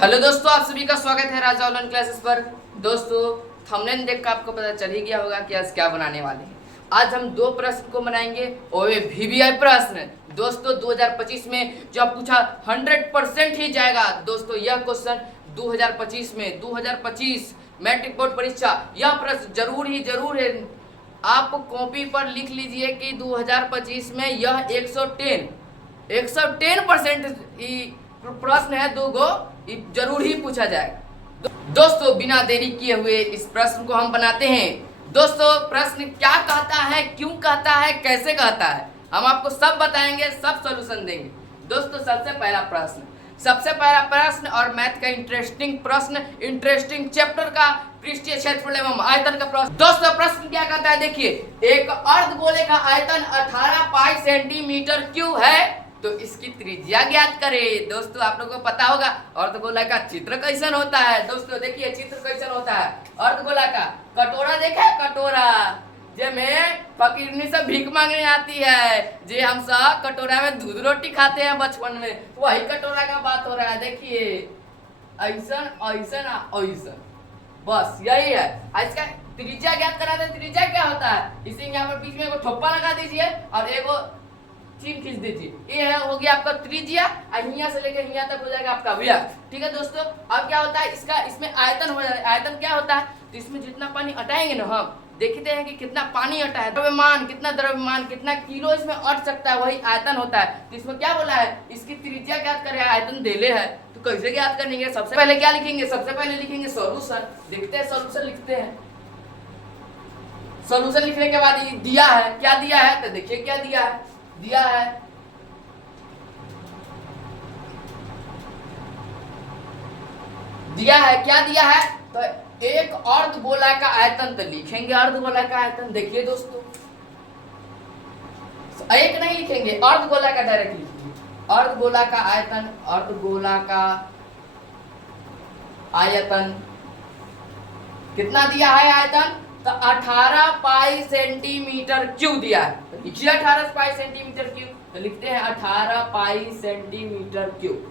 Hello दोस्तों, आप सभी का स्वागत है राजा ऑनलाइन क्लासेस पर। दोस्तों, थंबनेल देख कर आपको पता चल ही गया होगा कि आज क्या बनाने वाले हैं। आज हम दो प्रश्न को बनाएंगे और ये VVI प्रश्न दोस्तों 2025 में जो आप पूछा 100% ही जाएगा। दोस्तों यह क्वेश्चन 2025 में 2025 मैट्रिक बोर्ड परीक्षा यह प्रश्न जरूर है। आप कॉपी पर लिख लीजिए कि 2025 में यह 110% प्रश्न है, दो गो जरूर ही पूछा जाएगा। दोस्तों बिना देरी किए हुए इस प्रश्न को हम बनाते हैं। दोस्तों प्रश्न क्या कहता है, क्यों कहता है, कैसे कहता है, हम आपको सब बताएंगे, सब सॉल्यूशन देंगे। दोस्तों सबसे पहला प्रश्न और मैथ का इंटरेस्टिंग प्रश्न, इंटरेस्टिंग चैप्टर का पृष्ठीय क्षेत्रफल एवं आयतन का प्रश्न। दोस्तों प्रश्न क्या कहता है, देखिए एक अर्धगोले का आयतन 18 पाई सेंटीमीटर क्यूब है तो इसकी त्रिज्या ज्ञात करें। दोस्तों आप लोगों को पता होगा अर्धगोला का चित्र कैसन होता है। दोस्तों देखिए चित्र कैसन होता है अर्धगोला का। कटोरा देखा है, कटोरा में फकीरनी सब भीख मांगने आती है, जे हम सब कटोरा में दूध रोटी खाते हैं बचपन में, वही कटोरा का बात हो रहा है। देखिए ऐसन ऐसन ऐसन, बस यही है। इसका त्रिज्या ज्ञात कराते हैं। त्रिज्या क्या होता है, इसे यहाँ पर बीच में एगो ठोप्पा लगा दीजिए और एगो चीन खींच दीजिए, ये हो गया आपका त्रिज्या और यहाँ से लेकर यहाँ तक हो जाएगा आपका व्यास। ठीक है दोस्तों, अब क्या होता है इसमें आयतन हो जाता है। आयतन क्या होता है, तो इसमें जितना पानी अटाएंगे ना, हम देखते हैं कि कितना पानी अटा है, द्रव्यमान कितना किलो इसमें अट सकता है, वही आयतन होता है। तो इसमें क्या बोला है, इसकी त्रिज्या ज्ञात करें, आयतन देले है तो कैसे ज्ञात करेंगे। सबसे पहले क्या लिखेंगे, सबसे पहले लिखेंगे सॉल्यूशन। देखते हैं सॉल्यूशन लिखते हैं। सॉल्यूशन लिखने के बाद ये दिया है, क्या दिया है, तो देखिए क्या दिया है, क्या दिया है, तो एक अर्धगोला का आयतन, तो लिखेंगे अर्धगोला का आयतन। देखिए दोस्तों एक नहीं लिखेंगे, अर्धगोला का डायरेक्ट लिखेंगे। अर्धगोला का आयतन, अर्धगोला का आयतन कितना दिया है आयतन, तो 18 पाई सेंटीमीटर क्यूब दिया है। तो लिखिए 18 पाई सेंटीमीटर क्यूब, तो लिखते हैं 18 पाई सेंटीमीटर क्यूब।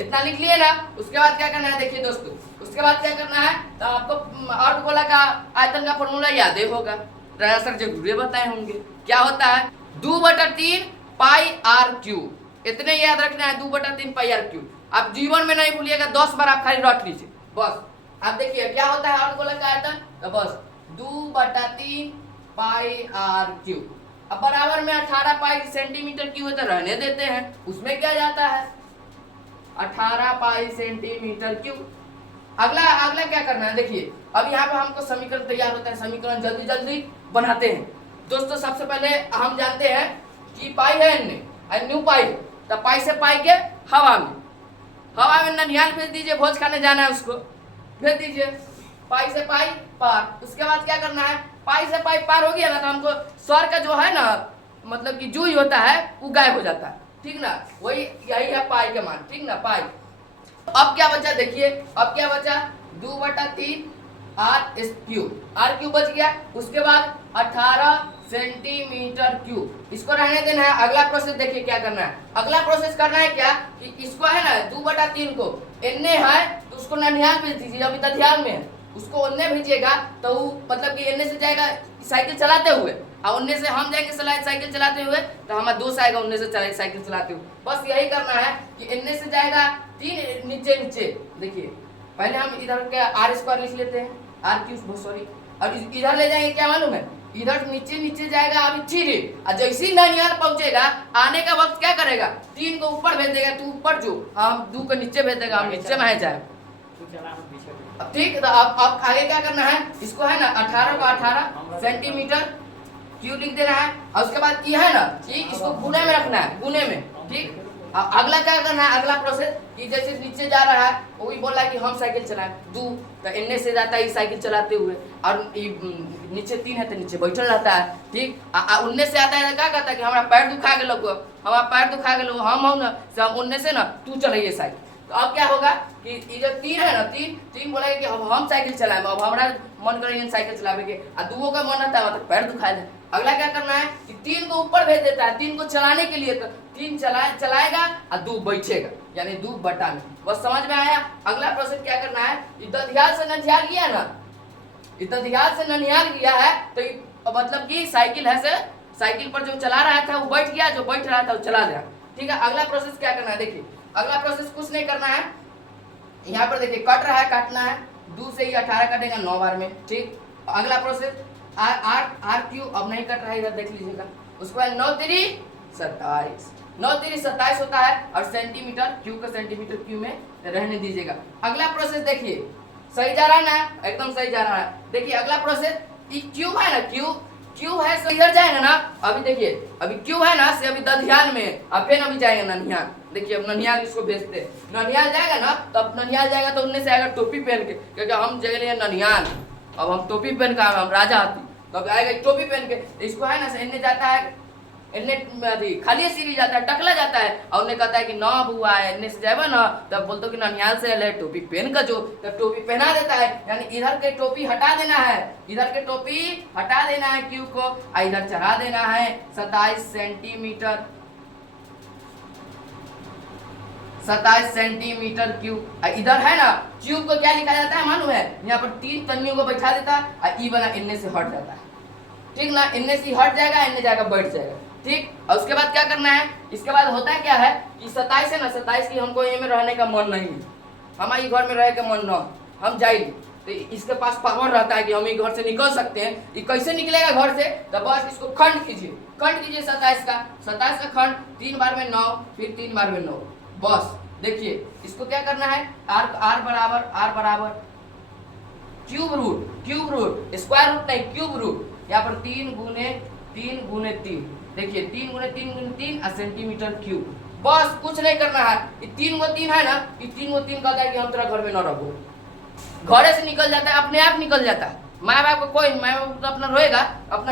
इतना लिख लिए ना। उसके बाद क्या करना है, देखिए दोस्तों उसके बाद क्या करना है, तो आपको अर्धगोला का आयतन का फॉर्मूला याद ही होगा, राजा सर जरूर बताए होंगे। क्या होता है, 2/3 पाई आर क्यूब। इतने याद रखना है, 2/3 पाई आर क्यूब। आप जीवन में नहीं भूलिएगा, 10 बार आप खाली रट लीजिए बस। आप देखिए क्या होता है अर्धगोला का आयतन, तो बस 2/3 पाई आर क्यूब। अब बराबर में 18 पाई सेंटीमीटर क्यूब है तो रहने देते हैं, उसमें क्या जाता है 18 पाई सेंटीमीटर क्यूब। अगला क्या करना है, देखिए अब यहाँ पे हमको समीकरण तैयार होता है, समीकरण जल्दी जल्दी बनाते हैं। दोस्तों सबसे पहले हम जानते हैं कि पाई है n न्यू पाई, तो पाई से पाई के हवा में ननिहाल भेज दीजिए, भोज खाने जाना है उसको भेज दीजिए, पाई से पाई पार। उसके बाद क्या करना है, पाई से पाई पार हो गया ना, तो हमको स्वर का जो है ना, मतलब कि जो ही होता है वो गायब हो जाता है, ठीक ना, वही यही है पाई का मान, ठीक ना, पाई। अब क्या बचा, देखिए अब क्या बचा, 2/3 आर क्यूब बच गया। उसके बाद 18 सेंटीमीटर क्यूब, इसको रहने देना है। अगला प्रोसेस देखिए क्या करना है, अगला प्रोसेस करना है क्या कि इसको है ना 2/3 को एन्ने है तो उसको ननिहाल भेज दीजिए, अभी तक ध्यान में है, उसको उन्ने भेजिएगा तो मतलब कि एन्ने से जाएगा साइकिल चलाते हुए, और उन्ने से हम जाएंगे साइकिल चलाते हुए, तो हमारा दोस्त आएगा उन्ने से साइकिल चलाते हुए। बस यही करना है कि एन्ने से जाएगा 3 नीचे। देखिए पहले हम इधर के r² लिख लेते हैं, आर क्यूब सॉरी, और इधर ले जाएंगे, क्या मालूम है, इधर नीचे जाएगा अभी 3, और जैसे ही ननिहाल पहुंचेगा आने का वक्त क्या करेगा, 3 को ऊपर भेज देगा, तू ऊपर जो, हम 2 को नीचे भेज देगा, हम नीचे में जाए। ठीक, तो अब आगे क्या करना है, इसको है ना 18 को 18 सेंटीमीटर क्यूब लिख देना है, और उसके बाद ये है ना, ठीक, इसको गुने में रखना है, गुने में, ठीक। अगला क्या करना है, अगला प्रोसेस कि जैसे नीचे जा रहा है वही बोल रहा है कि हम साइकिल चलाएं, 2 तो इनने से जाता है साइकिल चलाते हुए, और नीचे 3 है तो नीचे बैठल रहता है, ठीक। उनने से आता है तो क्या कहता है कि हमारा पैर दुखा गेलो, हम हो ना उनने से ना तू चलाइए साइकिल। तो अब क्या होगा कि ये जो 3 है ना, 3 बोलेगा कि अब हम साइकिल चलाएं, अब हमारा मन करेंगे साइकिल चलावे के, और 2 का मन रहता है मतलब पैर दुखा दे। अगला क्या करना है कि 3 को ऊपर भेज देता है, 3 को चलाने के लिए, 3 चलाएगा और 2 बैठेगा, यानी 2 बटा में। बस समझ में आया। अगला प्रोसेस क्या करना है, दधियाल से ननिहाल गया ना, दधियाल से ननिहाल गया है तो मतलब कि साइकिल है से साइकिल पर जो चला रहा था वो बैठ गया, जो बैठ रहा था वो चला गया। ठीक है, अगला प्रोसेस क्या करना है, देखिए अगला प्रोसेस कुछ नहीं करना है, यहाँ पर देखिए कट रहा है, काटना है 2 से ही 18 कटेगा 9 बार में। ठीक, अगला प्रोसेस आर क्यू अब नहीं कट रहा है, इधर देख लीजिएगा। उसके बाद 9 3 27, 9 3 27 होता है और सेंटीमीटर क्यू को सेंटीमीटर क्यू में रहने दीजिएगा। अगला प्रोसेस देखिए सही जा रहा है ना, एकदम सही जा रहा है। देखिए अगला प्रोसेस क्यू है ना, क्यू है तो इधर जाएगा ना, अभी देखिए अभी क्यू है ना से अभी दधियाल में, अब फिर अभी जाएगा ननिहाल। देखिए अब ननिहाल इसको भेजते हैं, ननिहाल जाएगा ना, तो अब ननिहाल जाएगा तो उनने से आएगा टोपी पहन के, क्योंकि हम जगह ननिहाल, अब हम टोपी पहन के हम राजा हाथी, तो अब आएगा टोपी पहन के, इसको है ना से इनने जाता है, इनने खाली सीरी जाता है, टकला जाता है और उन्हें कहता है कि ना बुआ है, इनने से जाएगा ना, तब बोलते कि ननिहाल से ले टोपी पहन कर जो, तब टोपी पहना देता है, यानी इधर के टोपी हटा देना है, इधर के टोपी हटा देना है क्यू को, और इधर चढ़ा देना है 27 सेंटीमीटर, 27 सेंटीमीटर क्यूब। इधर है ना क्यूब को क्या लिखा जाता है मालूम है, यहाँ पर 3 तनियों को बैठा देता है और ई बना इनने से हट जाता है। ठीक ना, इनने से हट जाएगा, इनने जाकर बैठ जाएगा। ठीक, और उसके बाद क्या करना है, इसके बाद होता है क्या है कि 27 है ना, 27 की हमको ये में रहने का मन नहीं है, हमारे घर में रहे का मन न, हम जाएंगे तो इसके पास पावर रहता है कि हम घर से निकल सकते हैं। ये कैसे निकलेगा घर से, तो बस इसको खंड कीजिए, खंड कीजिए 27 का खंड 3 बार में 9, फिर 3 बार में 9, बस। देखिए इसको क्या करना है, आर बराबर क्यूब रूट, स्क्वायर रूट नहीं, क्यूब रूट, यहाँ पर 3 गुने 3, देखिए 3 गुने 3 सेंटीमीटर क्यूब, बस कुछ नहीं करना है। ये 3 गो 3 है ना, ये 3 गो 3 कहता है कि हम तेरा घर में न रहो, घरे से निकल जाता है, अपने आप निकल जाता है। माँ बाप को कोई, माँ बाप तो अपना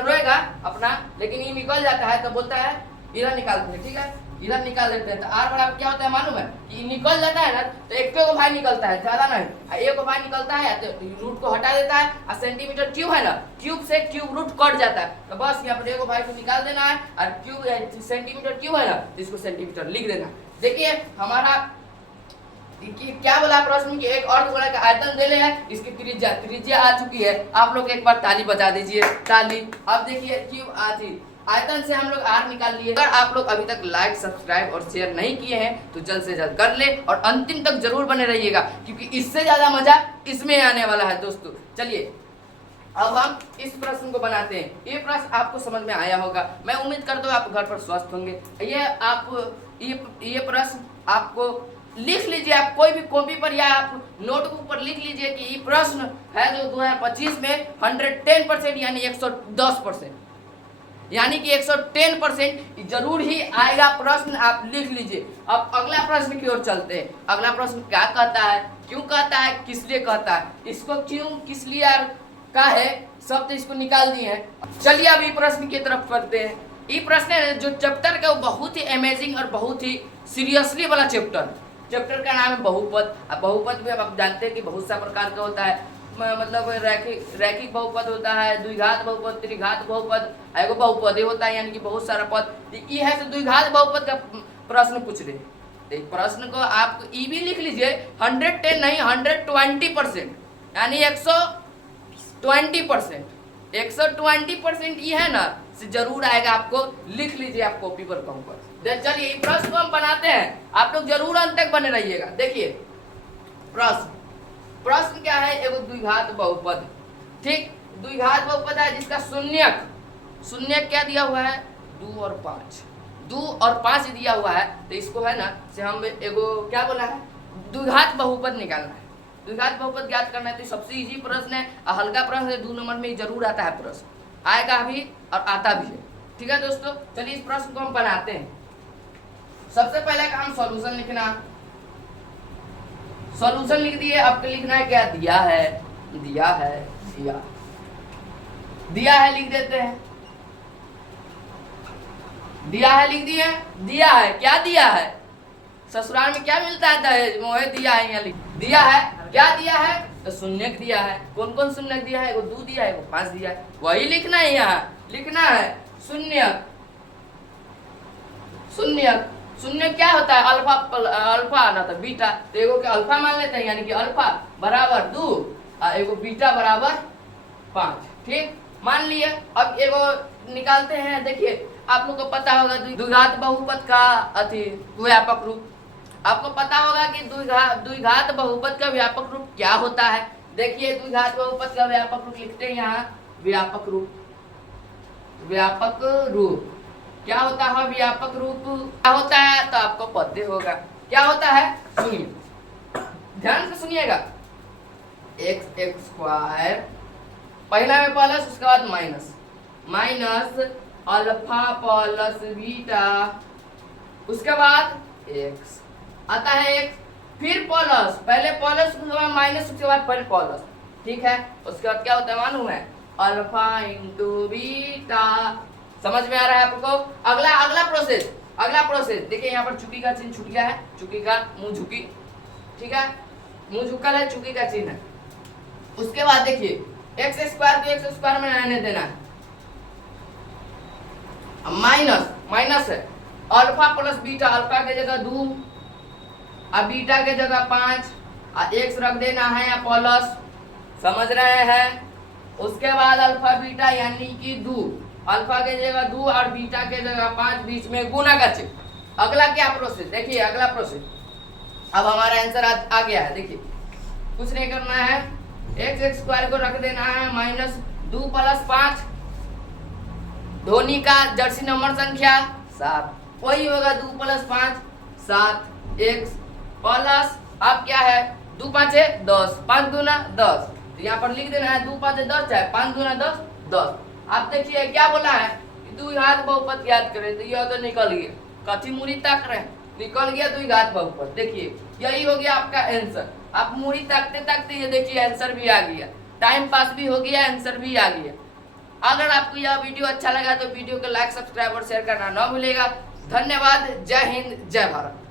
रोएगा अपना, लेकिन ये निकल जाता है तो बोलता है इधर निकालते हैं। ठीक है, इधर निकाल देते हैं, तो आर बराबर क्या होता है मालूम है, कि निकल जाता है ना तो एक को भाई निकलता है, ज्यादा नहीं, एक को भाई निकलता है तो रूट को हटा देता है, और सेंटीमीटर क्यूब है ना, क्यूब से क्यूब रूट कट जाता है, तो बस यहाँ पर एक भाई को निकाल देना है, और क्यूब सेंटीमीटर क्यूब है ना तो इसको सेंटीमीटर लिख देना। देखिए हमारा क्या बोला प्रश्न की एक अर्धगोला का आयतन देने हैं, इसकी त्रिज्या आ चुकी है, आप लोग एक बार ताली बजा दीजिए, ताली। अब देखिए क्यूब आती आयतन से हम लोग आर निकाल लिए। अगर आप लोग अभी तक लाइक सब्सक्राइब और शेयर नहीं किए हैं तो जल्द से जल्द कर ले और अंतिम तक जरूर बने रहिएगा, क्योंकि इससे ज्यादा मजा इसमें आने वाला है दोस्तों। चलिए अब हम इस प्रश्न को बनाते हैं। ये प्रश्न आपको समझ में आया होगा, मैं उम्मीद करता हूँ आप घर पर स्वस्थ होंगे। ये प्रश्न आपको लिख लीजिए, आप कोई भी कॉपी पर या आप नोटबुक पर लिख लीजिए कि ये प्रश्न है जो 2025 में 110% यानी 110%, यानी कि 110% जरूर ही आएगा प्रश्न, आप लिख लीजिए। अब अगला प्रश्न की ओर चलते हैं। अगला प्रश्न क्या कहता है, क्यों कहता है, किस लिए कहता है, इसको क्यों किस लिए का है, सब तो इसको निकाल दिए हैं। चलिए अब ये प्रश्न की तरफ बढ़ते हैं। ये प्रश्न है जो चैप्टर का वो बहुत ही अमेजिंग और बहुत ही सीरियसली वाला चैप्टर का नाम है बहुपद। अब बहुपद भी आप जानते हैं कि बहुत सा प्रकार का होता है, मतलब रैखिक बहुपद होता है, द्विघात बहुपद, त्रिघात बहुपद, एगो बहुपद होता है, यानी कि बहुत सारा पद। ये है तो द्विघात बहुपद का प्रश्न पूछ रहे। तो प्रश्न को आप ई भी लिख लीजिए, 110 नहीं 120%, यानी 120%, 120% ये है ना से जरूर आएगा, आपको लिख लीजिए आप कॉपी पर कहूँ पर। चलिए प्रश्न को हम बनाते हैं, आप लोग जरूर अंत तक बने रहिएगा। देखिए प्रश्न क्या है, एगो द्विघात बहुपद। ठीक, द्विघात बहुपद है जिसका शून्यक क्या दिया हुआ है, 2 और 5 दिया हुआ है। तो इसको है ना से हम एगो क्या बोला है, द्विघात बहुपद निकालना है, द्विघात बहुपद ज्ञात करना है। तो सबसे इजी प्रश्न है, हल्का प्रश्न है, 2 नंबर में जरूर आता है प्रश्न, आएगा भी और आता भी है। ठीक है दोस्तों, चलिए इस प्रश्न को हम बनाते हैं। सबसे पहले काम सॉल्यूशन लिखना, सॉल्यूशन लिख दिए। अब लिखना है क्या, दिया है लिख देते हैं, दिया है लिख दिए, दिया है क्या, दिया है ससुराल में क्या मिलता है, दहेज मोहे दिया है, यहाँ लिख दिया है, क्या दिया है तो शून्यक दिया है। कौन कौन शून्यक दिया है, एगो 2 दिया है, एगो 5 दिया है, वही लिखना है। यहाँ लिखना है शून्यक, शून्य क्या होता है, अल्फा अल्फा आना था बीटा, तो एगो के अल्फा मान लेते हैं, यानी कि अल्फा बराबर 2 और एगो बीटा बराबर 5। ठीक, मान लिए। अब एगो निकालते हैं। देखिए आप लोग को पता होगा द्विघात बहुपद का अति व्यापक रूप, आपको पता होगा कि द्विघात बहुपद का व्यापक रूप क्या होता है। देखिए द्विघात बहुपद का व्यापक रूप लिखते हैं यहाँ, व्यापक रूप। व्यापक रूप क्या होता है, व्यापक रूप क्या होता है, तो आपको पता होगा क्या होता है। सुनिए, ध्यान से सुनिएगा। एक्स एक्स स्क्वायर, पहला में प्लस, उसके बाद minus, minus alpha plus beta, उसके बाद एक्स आता है एक्स, फिर प्लस, पहले प्लस उसके बाद माइनस, उसके बाद फिर प्लस। ठीक है, उसके बाद क्या होता है मालूम है, अल्फा इंटू बीटा। समझ में आ रहा है आपको। अगला प्रोसेस देखिए, यहाँ पर चुकी का चिन्ह छूट गया है, चुकी का मुंह झुकी, ठीक है, मुंह झुकल है, चुकी का चिन्ह है। उसके बाद देखिए एक्स स्क्वायर को एक्स स्क्वायर में रहने देना है, माइनस है, अल्फा प्लस बीटा, अल्फा के जगह 2 और बीटा के जगह 5 और एक्स रख देना है या प्लस, समझ रहे हैं। उसके बाद अल्फा बीटा यानी कि 2, अल्फा के जगह 2 और बीटा के जगह 5, बीच में गुना का चिन्ह। अगला क्या प्रोसेस, देखिए अगला प्रोसेस, अब हमारा आंसर आ गया है। देखिए कुछ नहीं करना है, एक्स एक्स स्क्वायर को रख देना है माइनस 2 प्लस 5, धोनी का जर्सी नंबर संख्या 7, वही होगा 2 प्लस 5 7 एक्स प्लस, अब क्या है 2 5 10, 5 दूना 10, तो यहाँ पर लिख देना है 2 5 10 है, 5 दूना 10 10। आप देखिए क्या बोला है, द्विघात बहुपद ज्ञात करें, तो यह तो निकल गया, कथी मुड़ी ताक रहे, निकल गया द्विघात बहुपद। देखिए यही हो गया आपका आंसर। आप मुड़ी ताकते ताकते ये देखिए आंसर भी आ गया, टाइम पास भी हो गया, आंसर भी आ गया। अगर आपको यह वीडियो अच्छा लगा तो वीडियो को लाइक सब्सक्राइब और शेयर करना ना भूलेगा। धन्यवाद, जय हिंद, जय भारत।